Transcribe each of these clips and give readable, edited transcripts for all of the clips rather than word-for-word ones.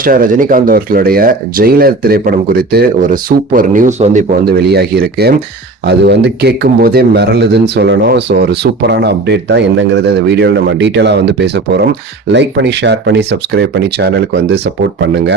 Super star Rajinikanth அவர்களுடைய Jailer திரைப்படம் குறித்து ஒரு சூப்பர் நியூஸ் இப்போ வெளியாகி இருக்கு. அது கேட்கும் போதே மிரளுதுன்னு சொல்லணும். ஸோ ஒரு சூப்பரான அப்டேட் தான். என்னங்கிறது இந்த வீடியோவில் நம்ம டீட்டெயிலாக பேச போகிறோம். லைக் பண்ணி, ஷேர் பண்ணி, சப்ஸ்கிரைப் பண்ணி சேனலுக்கு சப்போர்ட் பண்ணுங்க.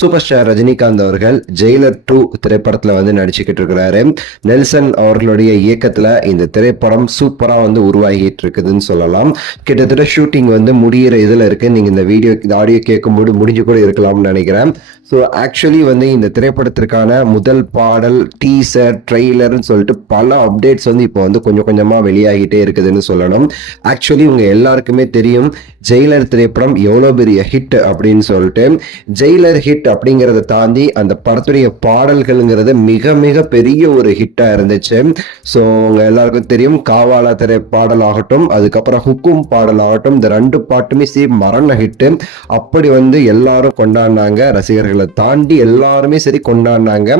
சூப்பர் ஸ்டார் ரஜினிகாந்த் அவர்கள் ஜெயிலர் 2 திரைப்படத்தில் நடிச்சுக்கிட்டு இருக்கிறாரு. நெல்சன் அவர்களுடைய இயக்கத்தில் இந்த திரைப்படம் சூப்பராக உருவாகிட்டு இருக்குதுன்னு சொல்லலாம். கிட்டத்தட்ட ஷூட்டிங் முடிகிற இதில் இருக்கு. நீங்க இந்த ஆடியோ கேட்கும்போது முடிஞ்சு கூட இருக்கலாம்னு நினைக்கிறேன். ஸோ ஆக்சுவலி இந்த திரைப்படத்திற்கான முதல் பாடல், டீசர், ட்ரெய்லர்னு சொல்லிட்டு பல அப்டேட்ஸ் இப்போ கொஞ்சம் கொஞ்சமா வெளியாகிட்டே இருக்குதுன்னு சொல்லணும். ஆக்சுவலி உங்க எல்லாருக்குமே தெரியும் ஜெயிலர் திரைப்படம் எவ்வளோ பெரிய ஹிட் அப்படின்னு சொல்லிட்டு. ஜெயிலர் ஹிட் அப்படிங்கிறத தாண்டி அந்த படத்துடைய பாடல்கள்ங்கிறது மிக மிக பெரிய ஒரு ஹிட்டா இருந்துச்சு. ஸோ உங்க எல்லாருக்கும் தெரியும் காவாலா பாடல் ஆகட்டும், அதுக்கப்புறம் ஹுக்கும் பாடல் ஆகட்டும், இந்த 2 பாட்டுமே மரண ஹிட்டு. அப்படி எல்லாரும் கொண்டாடினாங்க. ரசிகர்களை தாண்டி எல்லாருமே சரி கொண்டாடினாங்க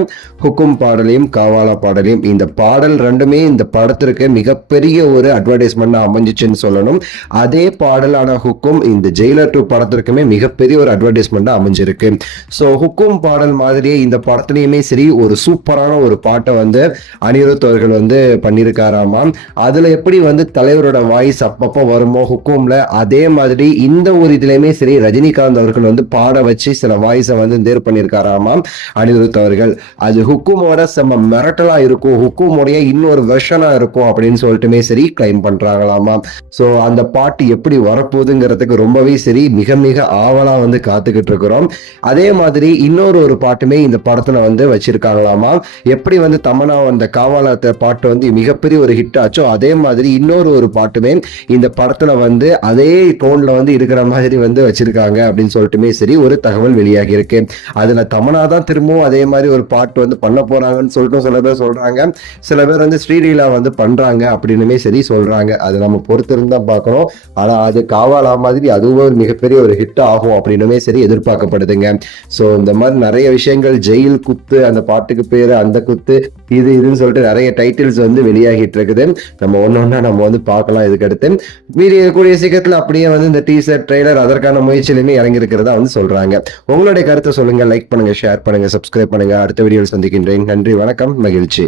ஹுக்கும் பாடலையும் காவாலா பாடலையும். இந்த பாடல் 2மே இந்த படத்திற்கு மிகப்பெரிய ஒரு அட்வர்டைஸ்மெண்ட் அமைஞ்சிச்சுன்னு சொல்லணும். அதே பாடலான ஹுக்கும் இந்த ஜெயிலர் 2 படத்திற்குமே மிகப்பெரிய ஒரு அட்வர்டைஸ்மெண்ட் அமைஞ்சிருக்கு. ஸோ ஹுக்கும் பாடல் மாதிரியே இந்த படத்துலயுமே சரி ஒரு சூப்பரான ஒரு பாட்டை அனிருத் அவர்கள் பண்ணியிருக்காராமா. அதுல எப்படி தலைவரோட வாய்ஸ் அப்பப்போ வருமோ ஹுக்கும்ல, அதே மாதிரி இந்த ஒரு இதுலயுமே சரி ரஜினிகாந்த் அவர்கள் பாட வச்சு சில வாய்ஸை தேர் பண்ணியிருக்காராமா அனிருத் அவர்கள். அது ஹுக்குமோட செம்ம மிரட்டலா இருக்கும், ஹுக்குமோடைய இன்னொரு வெர்ஷனா இருக்கும் அப்படின்னு சொல்லிட்டுமே சரி கிளைம் பண்றாங்களாமா. ஸோ அந்த பாட்டு எப்படி வரப்போகுதுங்கிறதுக்கு ரொம்பவே சரி மிக மிக ஆவலா காத்துக்கிட்டு இருக்கிறோம். அதே மாதிரி இன்னொரு ஒரு பாட்டுமே இந்த படத்துல வச்சிருக்காங்களாமா. எப்படி தமன்னா அந்த காவாலா பாட்டு மிகப்பெரிய ஒரு ஹிட் ஆச்சோ, அதே மாதிரி இன்னொரு ஒரு பாட்டுமே இந்த படத்துல அதே டோன்ல இருக்கிற மாதிரி வச்சிருக்காங்க அப்படின்னு சொல்லிட்டுமே சரி ஒரு தகவல் வெளியாகி இருக்கு. அதுல தமன்னா தான் திரும்பவும் அதே மாதிரி ஒரு பாட்டு பண்ண போறாங்கன்னு சொல்லிட்டு சில பேர் சொல்றாங்க. சில பேர் ஸ்ரீலீலா பண்றாங்க அப்படின்னுமே சரி சொல்றாங்க. அது நம்ம பொறுத்து இருந்தா பார்க்கணும். ஆனா அது காவாலா மாதிரி அதுவும் ஒரு மிகப்பெரிய ஒரு ஹிட் ஆகும் அப்படின்னுமே சரி எதிர்பார்க்கப்படுதுங்க. ஸோ இந்த மாதிரி நிறைய விஷயங்கள், ஜெயில் குத்து, அந்த பாட்டுக்கு பேரு அந்த குத்து, இதுன்னு சொல்லிட்டு நிறைய டைட்டில்ஸ் வெளியாகிட்டு இருக்குது. நம்ம ஒன்னொன்னா நம்ம பார்க்கலாம். இதுக்கடுத்து மீறி கூடிய சீக்கிரத்தில் அப்படியே இந்த டீசர், ட்ரெய்லர் அதற்கான முயற்சியிலுமே இறங்கி இருக்கிறதா சொல்றாங்க. உங்களுடைய கருத்தை சொல்லுங்க. லைக் பண்ணுங்க, ஷேர் பண்ணுங்க, சப்ஸ்கிரைப் பண்ணுங்க. அடுத்த வீடியோவில் சந்திக்கின்றேன். நன்றி, வணக்கம், மகிழ்ச்சி.